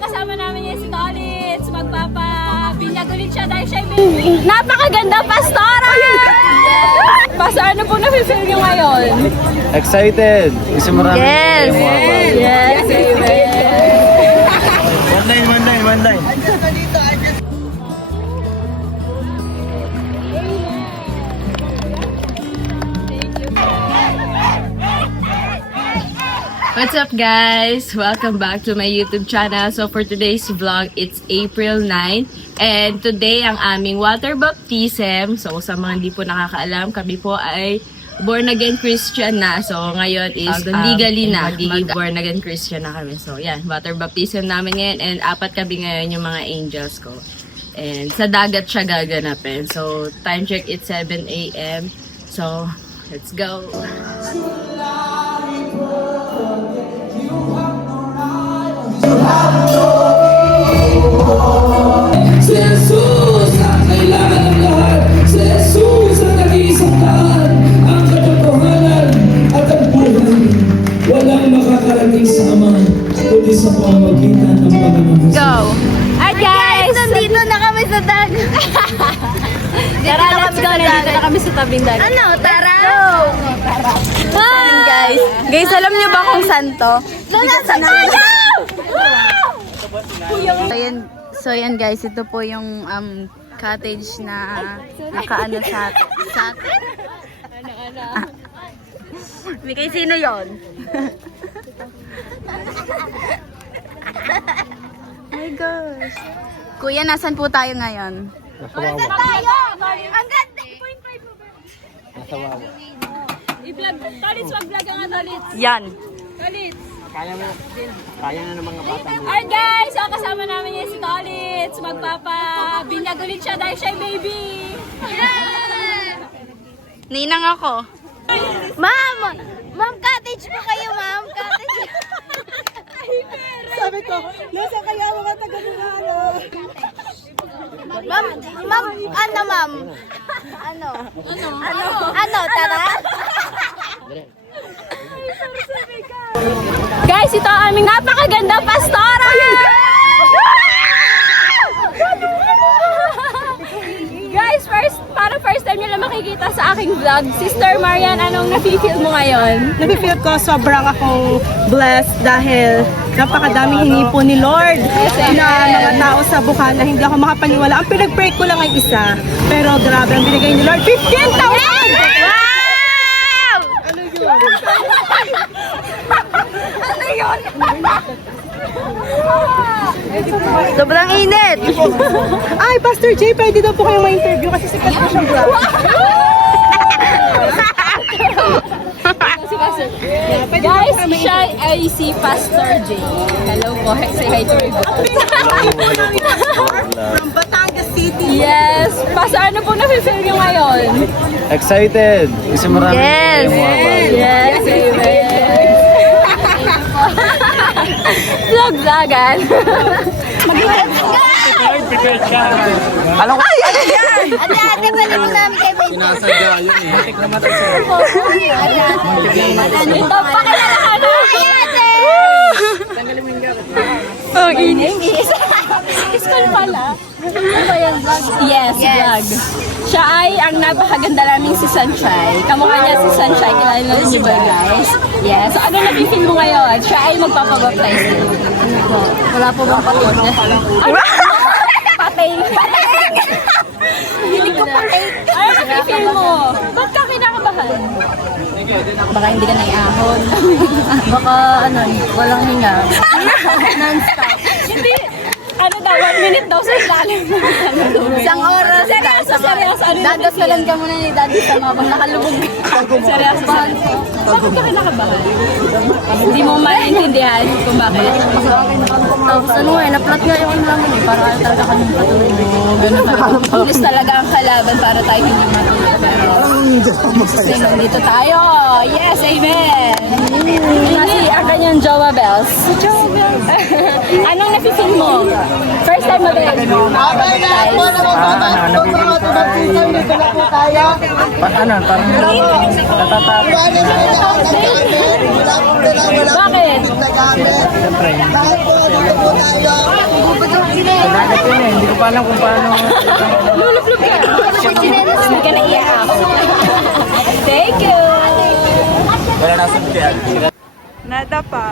kasama namin yung si Tolitz. Magpapabinyag ulit siya dahil siya napakaganda pastora! Pastor, ano po na-feel nyo ngayon? Excited! Kasi marami Yes! Yes! Amen! One line. What's up guys? Welcome back to my YouTube channel. So for today's vlog, it's April 9 and today ang aming water baptism. So sa mga hindi po nakakaalam, kami po ay born again Christian na. So ngayon is legally na magiging born again Christian na kami. So yan, water baptism namin ngayon and 4 kami ngayon yung mga angels ko. And sa dagat siya gaganapin. So time check, it's 7 AM. So let's go! Si Jesus ang kailangan ng lahat. Si Jesus ang nag-iisang lahat. Ang katotohanan at ang buhay. Walang makakarating sa Ama kundi sa pamamagitan ng Panginoon. Go! Alright guys! Nandito na kami sa dagat. Tara, let's go! Nandito na kami sa tabing dagat. Ano? Tara! Ayan, guys. Guys, alam niyo ba kung saan to? So yan guys, ito po yung cottage na nakaano sa atin. Ano? Mikay, sino yon? Oh my gosh. Kuya, nasan po tayo ngayon? Nakawawa. Tayo! Ang ganda! Nakawawa. I-vlog. Tolitz, wag vlog nga Tolitz. Yan. Tolitz. Kaya na ng mga bata. Alright guys, so kasama namin yung si Tolitz. Magpapabinyag ulit siya dahil siya baby. Ninang ako. Ma'am! Ma'am, cottage po kayo, ma'am. Cottage. Sabi ko, nasa kaya mga taga-Lugano? Ma'am, ano, ma'am? Ano? Tara? Guys, ito ang aming napakaganda pastora! Guys, first time nyo lang makikita sa aking vlog. Sister Marian, anong nafe-feel mo ngayon? Nafe-feel ko sobrang akong blessed dahil napakadaming hingi po ni Lord na mga tao sa Bukana. Hindi ako makapaniwala. Ang pinag-pray ko lang ay isa. Pero grabe, ang binigay ni Lord, 15,000! Wow! Ano yun? Sobrang init. Ay, Pastor Jay, pwede daw po kayong ma-interview kasi sikat po siyang vlog. Guys, siya ay si Pastor J. Hello po, say hi to me. From Batangas City. Yes! Pastor, ano po nafe-feel nyo ngayon? Excited! Kasi marami Yes. Yes, amen! Vlog-vlogan! Alam ko! Ate, balik mo namin kay Baby. Sinasadya yun eh. Matik na matik sa'yo. Ito, pakilalahan na! Oh, inis. School pala. Ano ba yan, vlog? Yes, vlog. Siya ay ang napakaganda naming si Sunshine. Kamukha niya si Sunshine. Kilala niyo ba, guys? Yes. So, ano na-feel mo ngayon? Siya ay magpapabaptize din. Wala po bang patay? Patay. Hindi ko patay. Ano na-feel mo? Ba't ka kinakabahan? Baka hindi ka naiahon. Baka walang hinga. Non-stop. Hindi. Ano daw, 1 minute daw sa ilalim. Isang oras. Seryoso. Ano Dadasalan ka muna ni Daddy sa mabang nakalubog. Seryoso. Bakit ka kinakabahan? Hindi mo maintindihan kung bakit. Tapos na-plot nga yung namin para talaga kami patuloy. Ganun talaga. English talaga ang kalaban para tayo hindi matulog. Pero dito tayo. Yes, amen. Kasi ang kanyang Jowa Bells. Anong nafe-feel mo? First time mo din. Parang Bakit? siyempre. Dagat yun eh, hindi ko pa alam kung paano. Lulublog ka. Hindi ka naiyak. Thank you. Wala na suntian. Nada pa.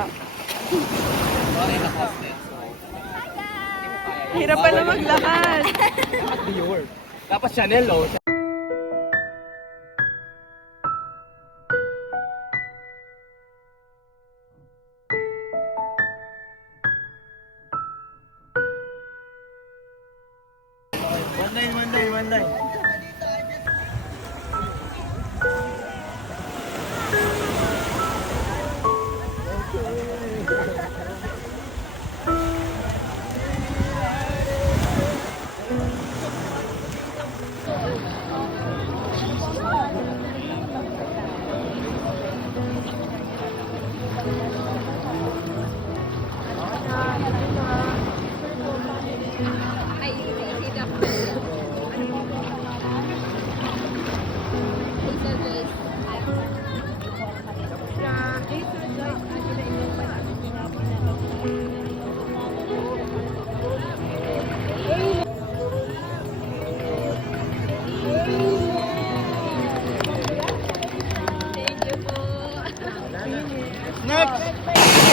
Hirap pa na maglakad. Dapat Chanel, oh. Manday.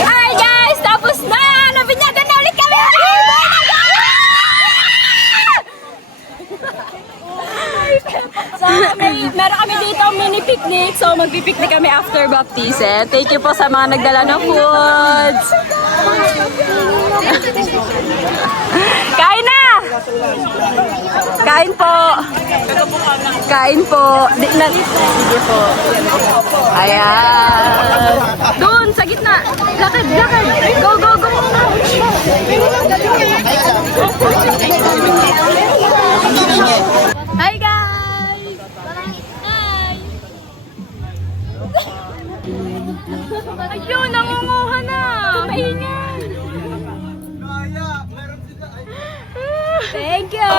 Hi guys! Tapos na! Nabinyagan na ulit kami! So, meron kami dito mini picnic. So, magpipiknik kami after baptism. Thank you po sa mga nagdala ng foods. Kain na! Kain po! Kain po! Sige po. Ayan. Doon, sa gitna. Lakad. Go. Hi guys! Hi! Ayun, nangunguha na! Maingay! Thank you!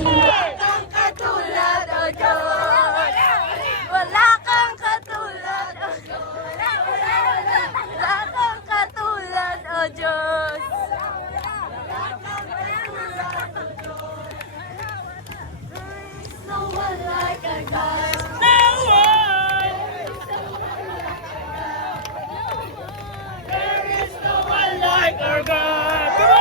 Wala kang katulad, O Diyos. Wala kang katulad, O Diyos. No one like our God. No one. There is no one like our God. Come on!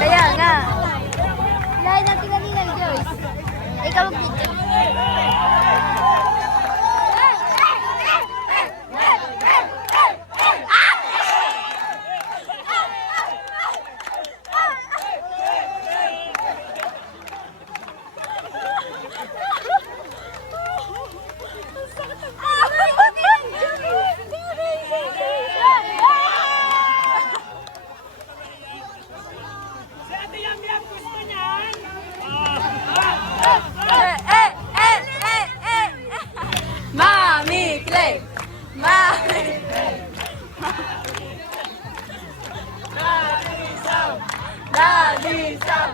Kaya nga. Lahat natin kanina, Joyce. Ikaw dito. Mami Clay! Mami! Daddy Sam!